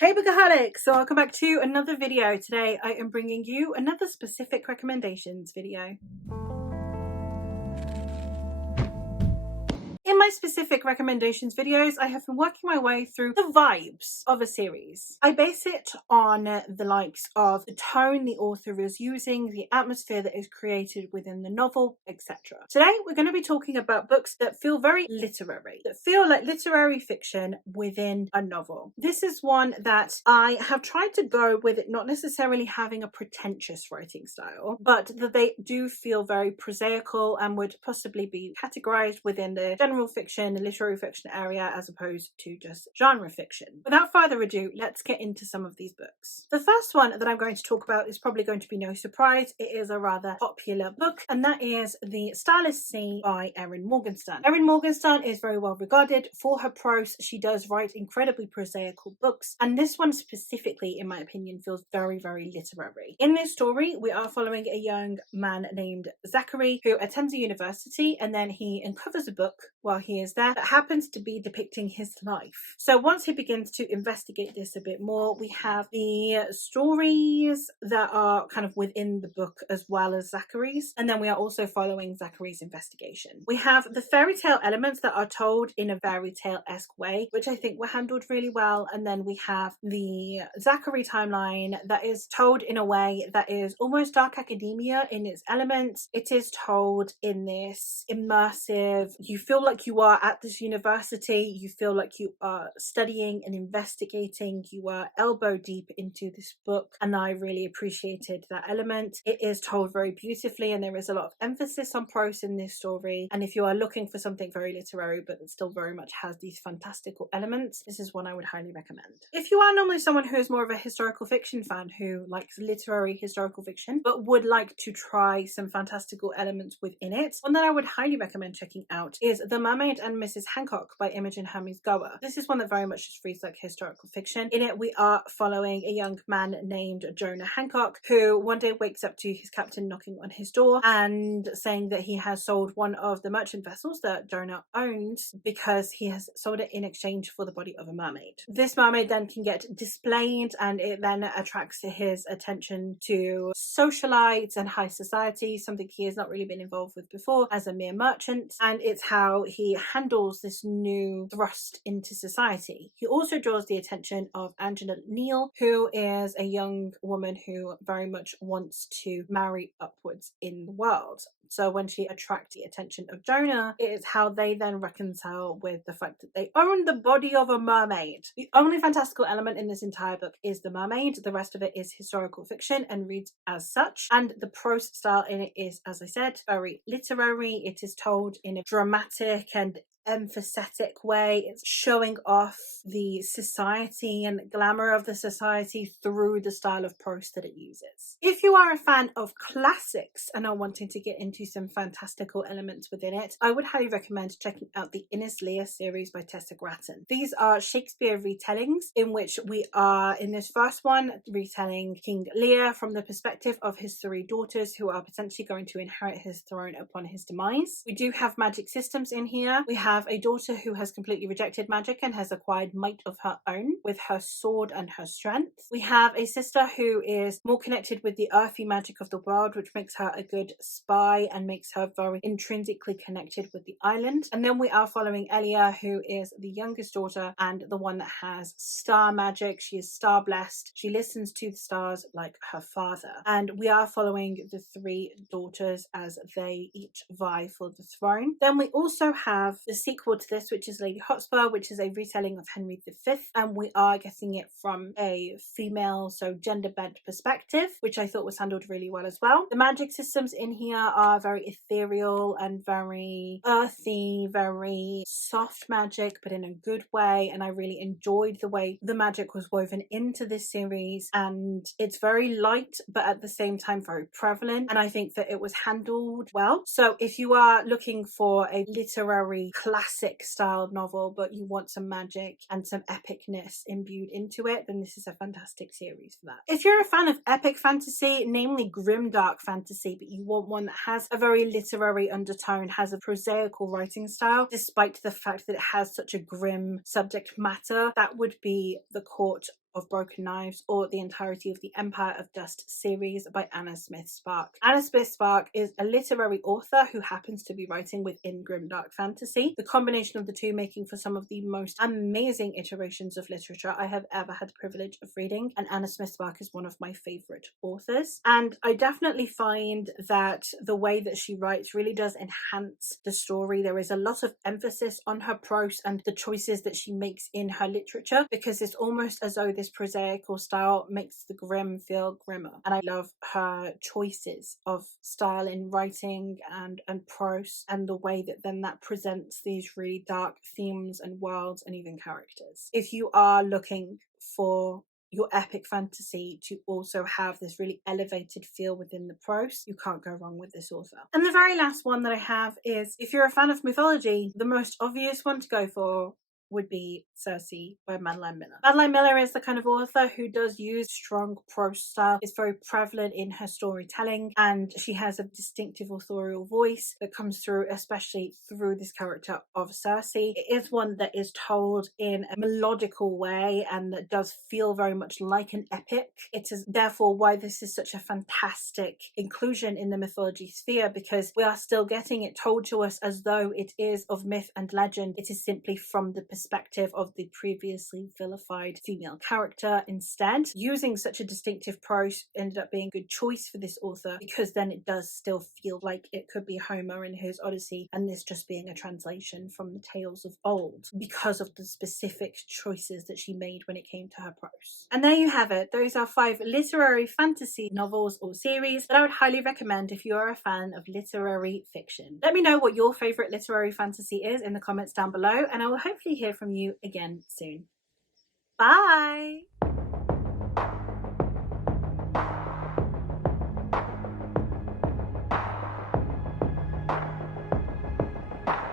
Hey Bookaholics! So welcome back to another video. Today I am bringing you another specific recommendations video. In my specific recommendations videos, I have been working my way through the vibes of a series. I base it on the likes of the tone the author is using, the atmosphere that is created within the novel, etc. Today, we're going to be talking about books that feel very literary, that feel like literary fiction within a novel. This is one that I have tried to go with it not necessarily having a pretentious writing style, but that they do feel very prosaical and would possibly be categorized within the general fiction, the literary fiction area, as opposed to just genre fiction. Without further ado, let's get into some of these books. The first one that I'm going to talk about is probably going to be no surprise. It is a rather popular book, and that is The Starless Sea by Erin Morgenstern. Erin Morgenstern is very well regarded for her prose. She does write incredibly prosaical books, and this one specifically, in my opinion, feels very, very literary. In this story, we are following a young man named Zachary who attends a university, and then he uncovers a book while he is there that happens to be depicting his life. So once he begins to investigate this a bit more, we have the stories that are kind of within the book as well as Zachary's, and then we are also following Zachary's investigation. We have the fairy tale elements that are told in a fairy tale-esque way, which I think were handled really well, and then we have the Zachary timeline that is told in a way that is almost dark academia in its elements. It is told in this immersive, you feel like you are at this university, you feel like you are studying and investigating, you are elbow deep into this book, and I really appreciated that element. It is told very beautifully, and there is a lot of emphasis on prose in this story, and if you are looking for something very literary but that still very much has these fantastical elements, this is one I would highly recommend. If you are normally someone who is more of a historical fiction fan who likes literary historical fiction but would like to try some fantastical elements within it, one that I would highly recommend checking out is The Mermaid Mrs Hancock by Imogen Hermes Gower. This is one that very much just reads like historical fiction. In it, we are following a young man named Jonah Hancock who one day wakes up to his captain knocking on his door and saying that he has sold one of the merchant vessels that Jonah owns because he has sold it in exchange for the body of a mermaid. This mermaid then can get displayed, and it then attracts his attention to socialites and high society, something he has not really been involved with before as a mere merchant, and it's how he handles this new thrust into society. He also draws the attention of Angela Neal, who is a young woman who very much wants to marry upwards in the world. So when she attracts the attention of Jonah, it is how they then reconcile with the fact that they own the body of a mermaid. The only fantastical element in this entire book is the mermaid. The rest of it is historical fiction and reads as such. And the prose style in it is, as I said, very literary. It is told in a dramatic and emphatic way. It's showing off the society and glamour of the society through the style of prose that it uses. If you are a fan of classics and are wanting to get into some fantastical elements within it, I would highly recommend checking out the Innis Lear series by Tessa Gratton. These are Shakespeare retellings in which we are, in this first one, retelling King Lear from the perspective of his three daughters who are potentially going to inherit his throne upon his demise. We do have magic systems in here. We have a daughter who has completely rejected magic and has acquired might of her own with her sword and her strength. We have a sister who is more connected with the earthy magic of the world, which makes her a good spy and makes her very intrinsically connected with the island. And then we are following Elia, who is the youngest daughter and the one that has star magic. She is star blessed. She listens to the stars like her father. And we are following the three daughters as they each vie for the throne. Then we also have the sequel to this, which is Lady Hotspur, which is a retelling of Henry V, and we are getting it from a female, so gender-bent perspective, which I thought was handled really well as well. The magic systems in here are very ethereal and very earthy, very soft magic, but in a good way, and I really enjoyed the way the magic was woven into this series, and it's very light, but at the same time very prevalent, and I think that it was handled well. So if you are looking for a literary classic style novel, but you want some magic and some epicness imbued into it, then this is a fantastic series for that. If you're a fan of epic fantasy, namely grimdark fantasy, but you want one that has a very literary undertone, has a prosaical writing style, despite the fact that it has such a grim subject matter, that would be The Court of Broken Knives or the entirety of the Empire of Dust series by Anna Smith Spark. Anna Smith Spark is a literary author who happens to be writing within grimdark fantasy, the combination of the two making for some of the most amazing iterations of literature I have ever had the privilege of reading, and Anna Smith Spark is one of my favourite authors. And I definitely find that the way that she writes really does enhance the story. There is a lot of emphasis on her prose and the choices that she makes in her literature, because it's almost as though this prosaical style makes the grim feel grimmer. And I love her choices of style in writing and prose, and the way that then that presents these really dark themes and worlds and even characters. If you are looking for your epic fantasy to also have this really elevated feel within the prose, you can't go wrong with this author. And the very last one that I have is, if you're a fan of mythology, the most obvious one to go for would be Circe by Madeline Miller. Madeline Miller is the kind of author who does use strong prose style. It's very prevalent in her storytelling, and she has a distinctive authorial voice that comes through, especially through this character of Circe. It is one that is told in a melodical way and that does feel very much like an epic. It is therefore why this is such a fantastic inclusion in the mythology sphere, because we are still getting it told to us as though it is of myth and legend. It is simply from the perspective of the previously vilified female character instead. Using such a distinctive prose ended up being a good choice for this author, because then it does still feel like it could be Homer in his Odyssey, and this just being a translation from the tales of old, because of the specific choices that she made when it came to her prose. And there you have it. Those are 5 literary fantasy novels or series that I would highly recommend if you are a fan of literary fiction. Let me know what your favourite literary fantasy is in the comments down below, and I will hopefully hear from you again soon. Bye!